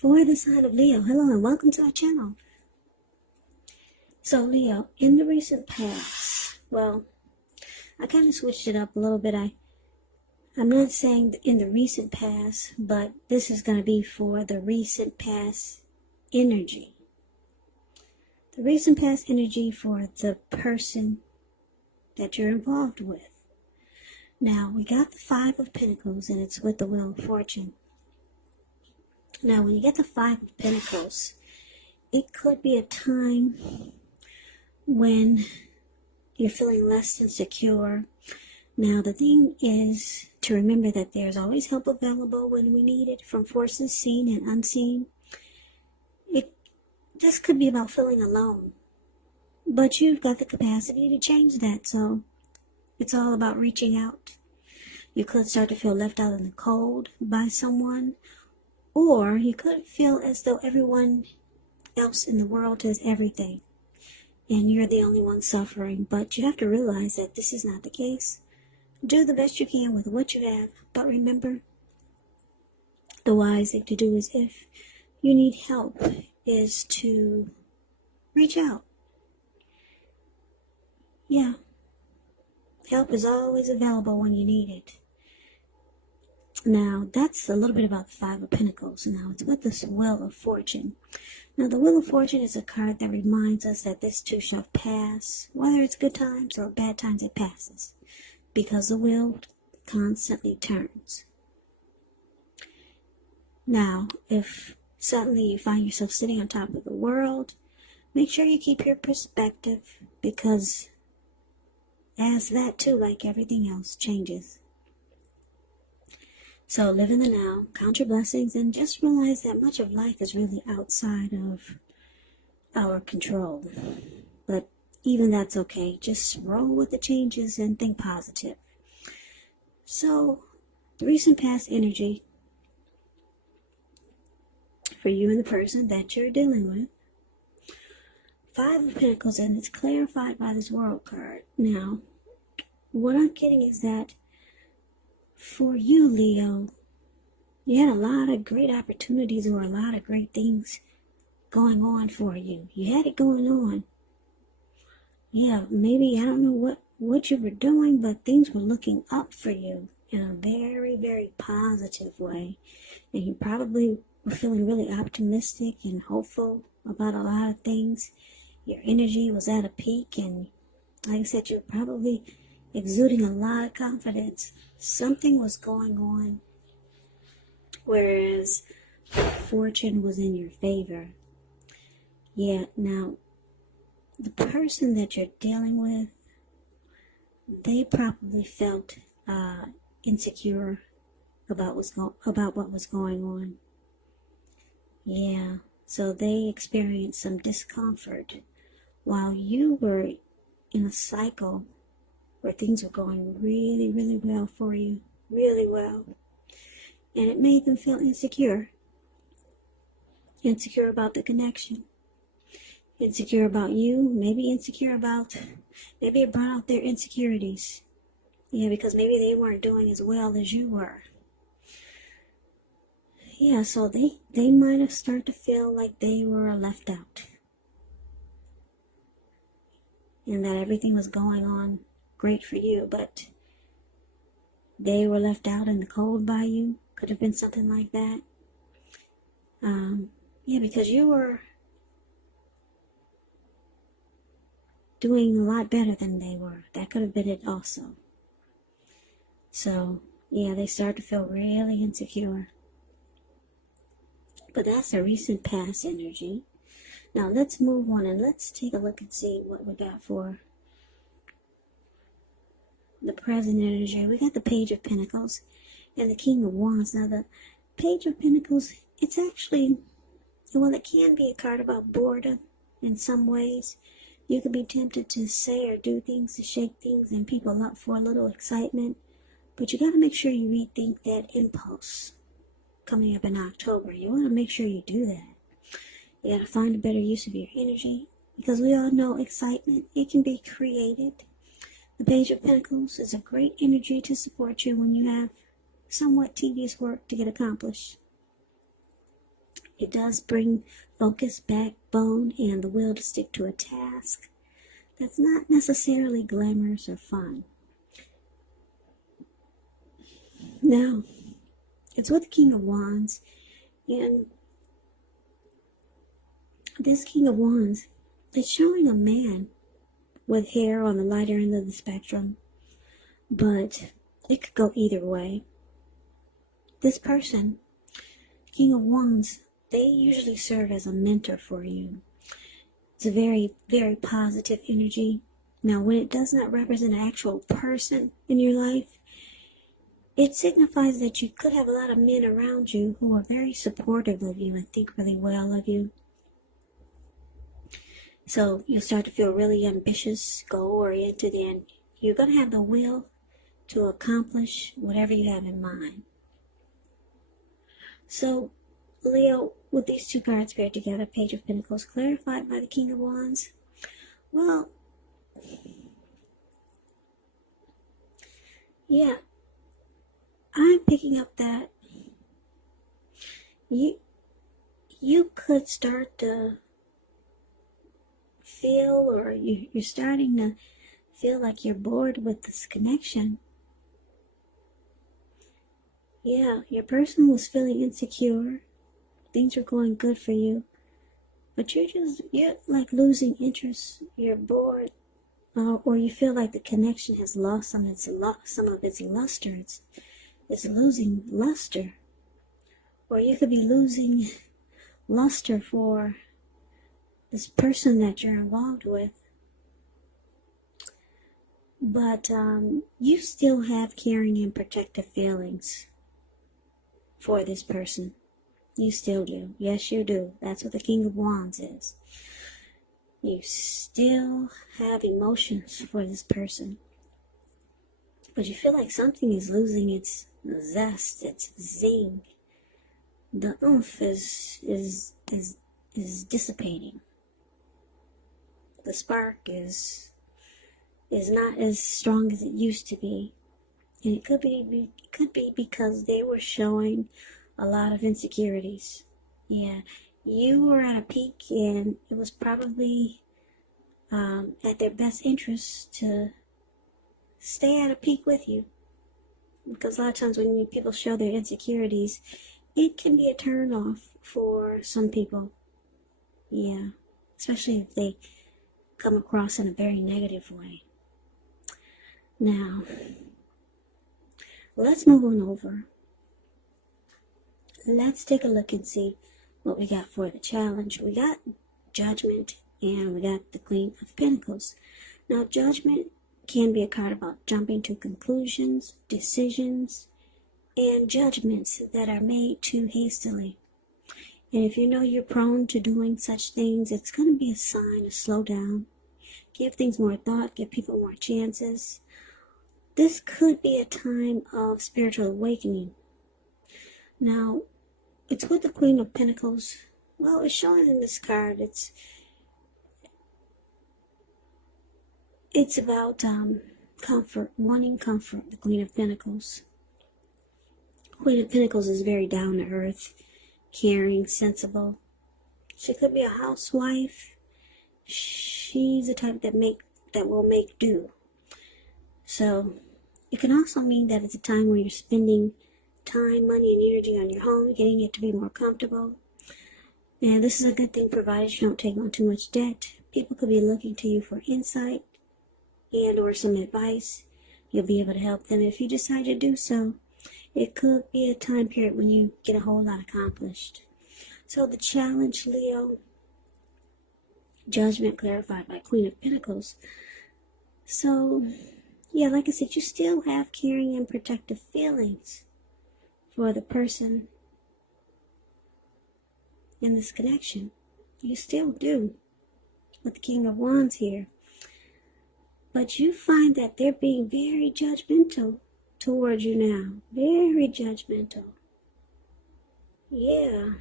for the sign of Leo. Hello and welcome to our channel. So Leo, in the recent past, well, I kind of switched it up a little bit. I'm not saying in the recent past, but this is going to be for the recent past energy. The recent past energy for the person that you're involved with. Now, we got the Five of Pentacles, and it's with the Wheel of Fortune. Now, when you get the Five of Pentacles, it could be a time when you're feeling less than secure. Now, the thing is to remember that there's always help available when we need it, from forces seen and unseen. This could be about feeling alone, but you've got the capacity to change that, so it's all about reaching out. You could start to feel left out in the cold by someone, or you could feel as though everyone else in the world has everything, and you're the only one suffering. But you have to realize that this is not the case. Do the best you can with what you have, but remember, the wise thing to do is, if you need help, is to reach out. Yeah. Help is always available when you need it. Now, that's a little bit about the Five of Pentacles. Now, it's with this Wheel of Fortune. Now, the Wheel of Fortune is a card that reminds us that this too shall pass. Whether it's good times or bad times, it passes, because the wheel constantly turns. Now, if suddenly you find yourself sitting on top of the world, make sure you keep your perspective, because as that too, like everything else, changes. So live in the now, count your blessings, and just realize that much of life is really outside of our control. But even that's okay. Just roll with the changes and think positive. So, the recent past energy for you and the person that you're dealing with. Five of Pentacles, and it's clarified by this World card. Now, what I'm getting is that for you, Leo, you had a lot of great opportunities or a lot of great things going on for you. You had it going on. Yeah, maybe, I don't know what you were doing, but things were looking up for you in a very, very positive way. And you probably were feeling really optimistic and hopeful about a lot of things. Your energy was at a peak, and like I said, you're probably exuding a lot of confidence. Something was going on, whereas fortune was in your favor. Yeah, now, the person that you're dealing with, they probably felt insecure about what was going on. Yeah, so they experienced some discomfort while you were in a cycle where things were going really, really well for you, really well. And it made them feel insecure. Insecure about the connection. Insecure about you, maybe it brought out their insecurities. Yeah, because maybe they weren't doing as well as you were. Yeah, so they might have started to feel like they were left out. And that everything was going on great for you, but they were left out in the cold by you. Could have been something like that. Yeah, because you were doing a lot better than they were. That could have been it also. So, yeah, they started to feel really insecure. But that's a recent past energy. Now, let's move on and let's take a look and see what we got for the present energy. We got the Page of Pentacles and the King of Wands. Now, the Page of Pentacles, it's actually, well, it can be a card about boredom in some ways. You could be tempted to say or do things to shake things and people up for a little excitement. But you got to make sure you rethink that impulse coming up in October. You want to make sure you do that. You got to find a better use of your energy, because we all know excitement, it can be created. The Page of Pentacles is a great energy to support you when you have somewhat tedious work to get accomplished. It does bring focus, backbone, and the will to stick to a task that's not necessarily glamorous or fun. Now, it's with the King of Wands, and this King of Wands, it's showing a man with hair on the lighter end of the spectrum, but it could go either way. This person, King of Wands, they usually serve as a mentor for you. It's a very, very positive energy. Now, when it does not represent an actual person in your life, it signifies that you could have a lot of men around you who are very supportive of you and think really well of you. So you'll start to feel really ambitious, goal-oriented, and you're going to have the will to accomplish whatever you have in mind. So, Leo, with these two cards paired together, Page of Pentacles clarified by the King of Wands, well, yeah, I'm picking up that you could start to feel, or you're starting to feel like you're bored with this connection. Yeah, your person was feeling insecure. Things are going good for you, but you're like losing interest. You're bored, or you feel like the connection has lost some of its luster. It's losing luster, or you could be losing luster for this person that you're involved with. But you still have caring and protective feelings for this person. You still do. Yes, you do. That's what the King of Wands is. You still have emotions for this person. But you feel like something is losing its zest, its zing. The oomph is dissipating. The spark is not as strong as it used to be. And it could be because they were showing a lot of insecurities. Yeah, you were at a peak, and it was probably at their best interest to stay at a peak with you. Because a lot of times when people show their insecurities, it can be a turn off for some people. Yeah, especially if they come across in a very negative way. Now, let's move on over. Let's take a look and see what we got for the challenge. We got Judgment, and we got the Queen of Pentacles. Now, Judgment can be a card about jumping to conclusions, decisions, and judgments that are made too hastily. And if you know you're prone to doing such things, it's going to be a sign to slow down, give things more thought, give people more chances. This could be a time of spiritual awakening. Now, it's with the Queen of Pentacles. Well, it's showing in this card. It's about comfort, wanting comfort, the Queen of Pentacles. Queen of Pentacles is very down to earth, caring, sensible. She could be a housewife. She's the type that will make do. So, it can also mean that it's a time where you're spending time, money, and energy on your home, getting it to be more comfortable. And this is a good thing provided you don't take on too much debt. People could be looking to you for insight and or some advice. You'll be able to help them if you decide to do so. It could be a time period when you get a whole lot accomplished. So the challenge, Leo, Judgment clarified by Queen of Pentacles. So, yeah, like I said, you still have caring and protective feelings for the person in this connection. You still do, with the King of Wands here. But you find that they're being very judgmental towards you now. Very judgmental. Yeah.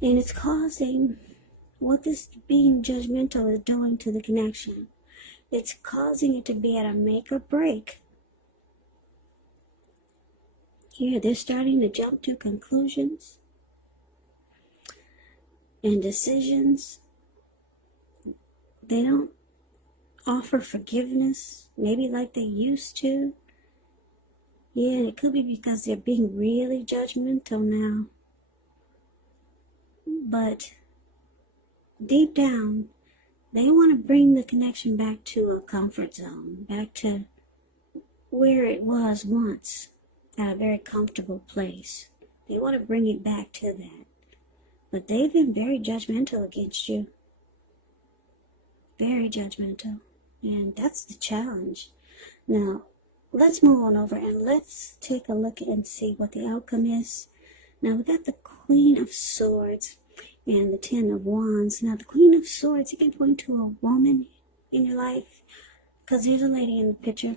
And it's causing, what this being judgmental is doing to the connection, it's causing it to be at a make or break. Yeah, they're starting to jump to conclusions and decisions. They don't offer forgiveness, maybe like they used to. Yeah, it could be because they're being really judgmental now. But deep down, they want to bring the connection back to a comfort zone, back to where it was once, at a very comfortable place. They want to bring it back to that. But they've been very judgmental against you. Very judgmental. And that's the challenge. Now, let's move on over and let's take a look and see what the outcome is. Now, we got the Queen of Swords and the Ten of Wands. Now, the Queen of Swords, you can point to a woman in your life, because there's a lady in the picture,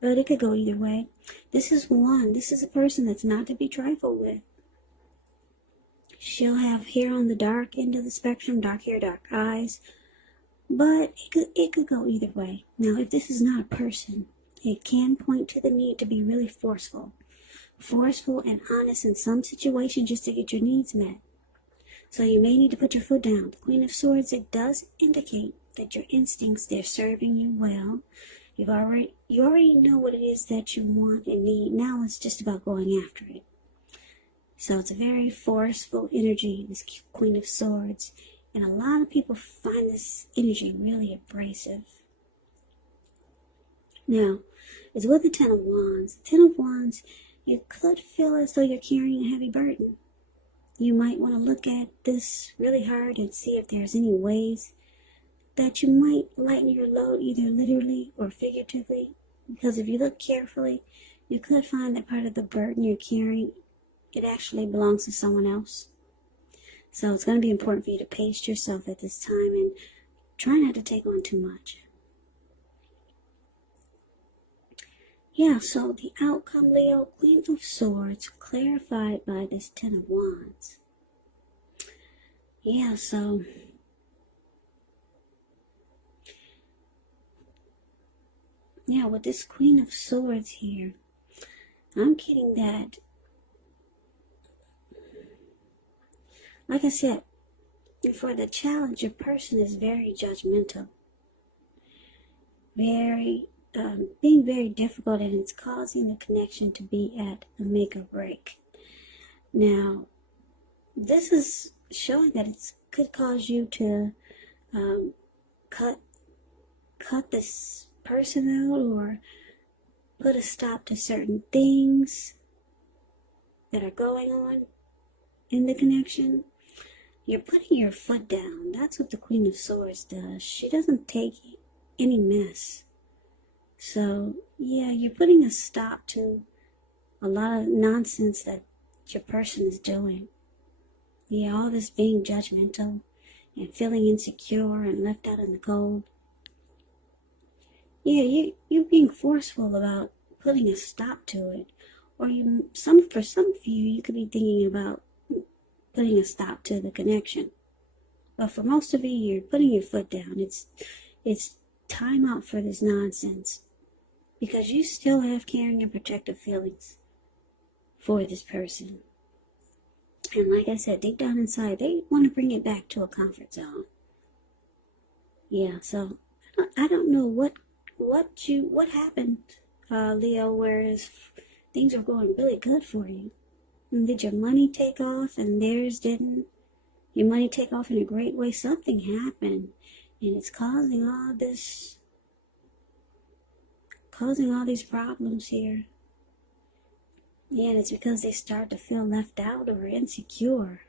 but it could go either way. This is one. This is a person that's not to be trifled with. She'll have hair on the dark end of the spectrum, dark hair, dark eyes, but it could go either way. Now, if this is not a person, it can point to the need to be really forceful and honest in some situations just to get your needs met. So you may need to put your foot down. The Queen of Swords, it does indicate that your instincts, they're serving you well. You already know what it is that you want and need. Now it's just about going after it. So it's a very forceful energy, this Queen of Swords. And a lot of people find this energy really abrasive. Now, it's with the Ten of Wands. The Ten of Wands, you could feel as though you're carrying a heavy burden. You might want to look at this really hard and see if there's any ways that you might lighten your load, either literally or figuratively. Because if you look carefully, you could find that part of the burden you're carrying, it actually belongs to someone else. So it's going to be important for you to pace yourself at this time and try not to take on too much. Yeah, so the outcome, Leo, Queen of Swords, clarified by this Ten of Wands. Yeah, so yeah, with this Queen of Swords here, I'm getting that, like I said, for the challenge, your person is very judgmental. Being very difficult, and it's causing the connection to be at a make or break. Now, this is showing that it could cause you to cut this person out or put a stop to certain things that are going on in the connection. You're putting your foot down. That's what the Queen of Swords does. She doesn't take any mess. So, yeah, you're putting a stop to a lot of nonsense that your person is doing. Yeah, all this being judgmental and feeling insecure and left out in the cold. Yeah, you're being forceful about putting a stop to it. Or for some of you, you could be thinking about putting a stop to the connection. But for most of you, you're putting your foot down. It's time out for this nonsense. Because you still have caring and protective feelings for this person. And like I said, deep down inside, they want to bring it back to a comfort zone. Yeah, so I don't know what happened, Leo, whereas things are going really good for you. And did your money take off and theirs didn't? Your money take off in a great way. Something happened, and it's causing all these problems here. Yeah, and it's because they start to feel left out or insecure.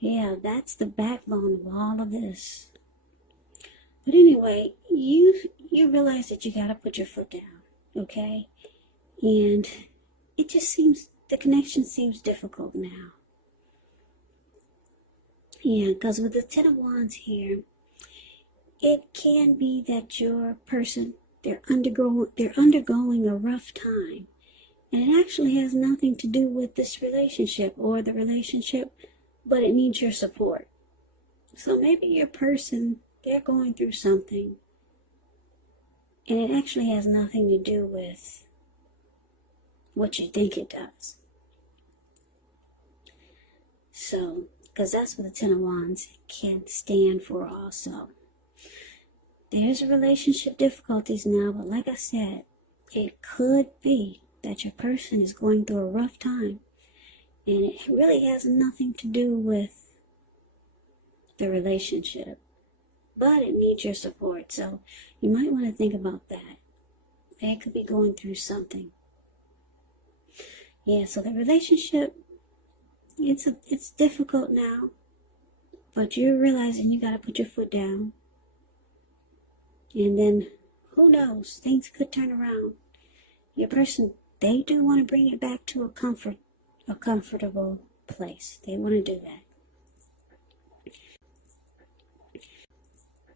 Yeah, that's the backbone of all of this. But anyway, you realize that you gotta put your foot down, okay? And it just seems, the connection seems difficult now. Yeah, because with the Ten of Wands here, it can be that your person, they're undergoing a rough time. And it actually has nothing to do with this relationship or the relationship, but it needs your support. So maybe your person, they're going through something, and it actually has nothing to do with what you think it does. So, because that's what the Ten of Wands can stand for also. There's relationship difficulties now, but like I said, it could be that your person is going through a rough time. And it really has nothing to do with the relationship. But it needs your support. So you might want to think about that. They could be going through something. Yeah, so the relationship, it's difficult now. But you're realizing you got to put your foot down. And then, who knows, things could turn around. Your person, they do want to bring it back to a comfortable place. They want to do that.